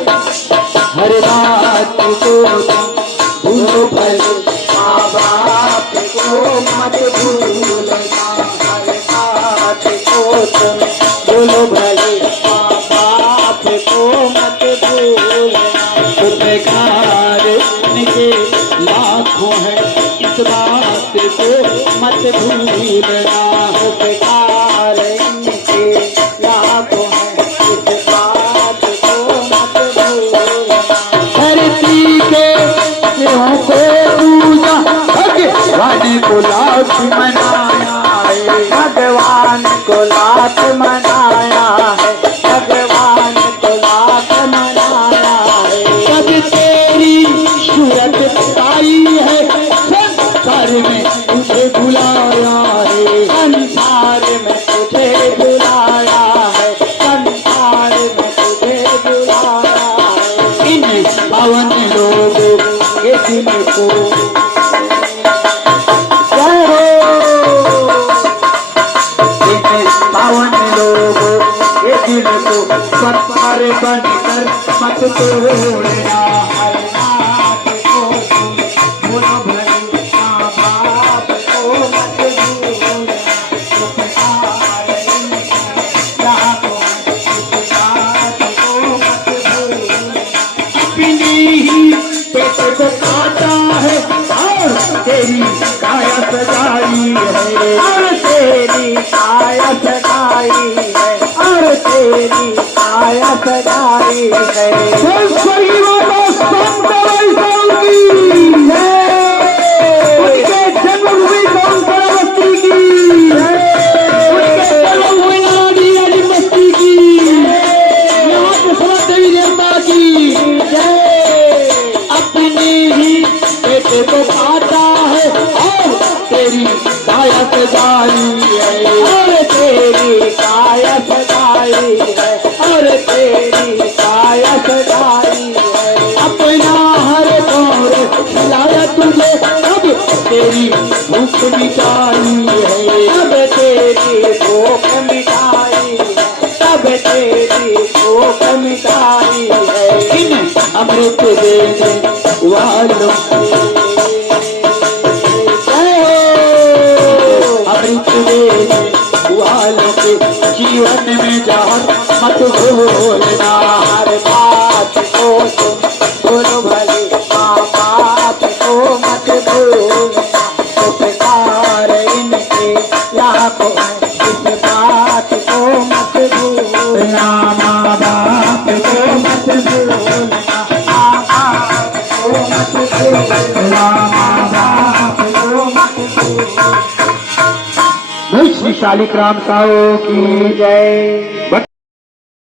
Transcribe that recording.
हर बात को भूलो भले, माँ बाप को मत भूलना। हर बात को तुम भूलो भले, माँ बाप को मत भूलना। उपकार इनके लाखों हैं, इस बात को मत भूलना। उपकार इनके लाखों हैं, इस बात को मत भूलना। धरती के सिरों को पूजा, भगवान को लाख मनाया है। भगवान को लाख मनाया है, भगवान को लाख मनाया है। सब तेरी सूरत पाई है, संसार में तुझे बुलाया है। संसार में तुझे बुलाया है, संसार में तुझे बुलाया है। इन पावन लोगों के दिन को पावन लोगों के दिल को पत्थर बनकर मत तोड़ना। हर बात को भूलो भले, माँ बाप को मत भूलना। उपकार इनके लाखों हैं, इस बात को मत भूलना। अपनी ही पेट को काटा है और तेरी काया सजाई है, और तेरी काया सजाई है, और तेरी काया सजाई है। सही वाला संत वैष्णव की जय, उनके जन्मभूमि संतरवती की जय, उनके जन्म हुई नारी आदिमस्ती की यहाँ के सब देवी देवता की जय। अपनी ही बेटे को काटा है और तेरी काया सजाई है, और तेरी काया सजाई है, और तेरी काया सजाई है। अपना हर दौर खिलाया तुझे, अब तेरी भूख मिटाई है, अब तेरी भूख मिटाई है, तब तेरी भूख मिटाई है। इन अमृत देने वालों वालों के जीवन में जहर मत भूलना। हर बात को तुम भूलो भले, माँ बाप को मत भूलना। उपकार इनके लाखों हैं, इस बात को मत भूलना। माँ बाप को मत भूलना, माँ बाप को मत भूलना, माँ बाप को मत भूलना। श्री शालिग्राम साहू की जय।